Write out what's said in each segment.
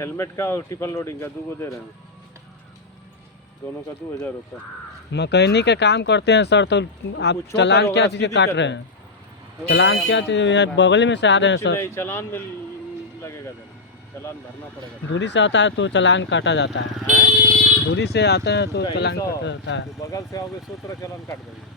Helmet का और triple loading का 2 को दे रहे हैं, दोनों का 2000 रुपये। मैकेनिक का काम करते हैं सर, तो आप चालान क्या चीज़ काट रहे हैं? चालान क्या चीज़ बगल में से आ रहे हैं सर? नहीं, चालान में लगेगा देना, चालान भरना पड़ेगा। दूरी से आता है तो चालान काटा जाता है, दूरी से आते हैं तो चालान काटा जाता है। बगल से आओगे 100 तरह चालान काट देंगे।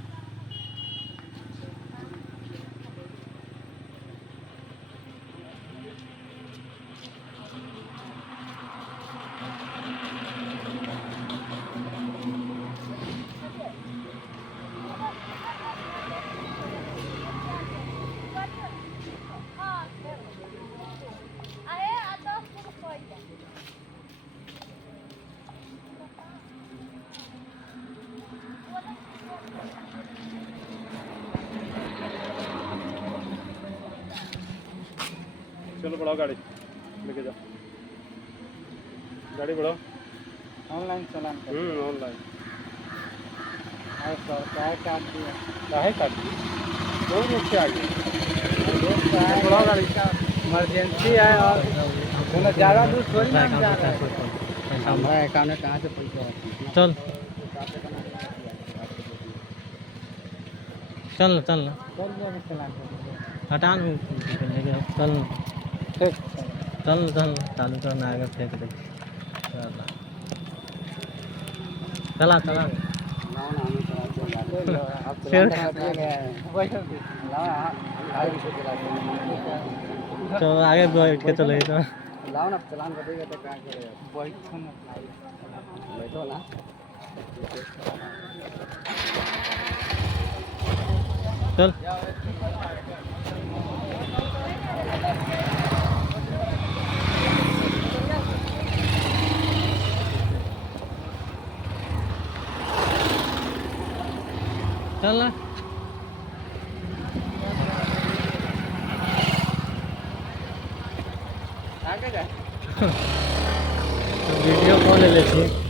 चलो बढ़ाओ गाड़ी, लेके जाओ गाड़ी, बढ़ाओ। ऑनलाइन चालान ऑनलाइन सर काहे काट दिया? काहे काट दी? बहुत रूप से आ गई। बढ़ाओ गाड़ी का इमरजेंसी है और ज़्यादा दूर थोड़ी ना जा रहा है। हमारा अकाउंट में कहाँ से पैसा है? चल चल चल हटा चल चल चल चालू करना आगे फेंक दे। चला चला चलो आगे बैठ के चले तो लाओ ना, चलान कटेगा तो क्या करेगा? बैठो ना। चल चल ना आगे जा। वीडियो कॉल ले लेते।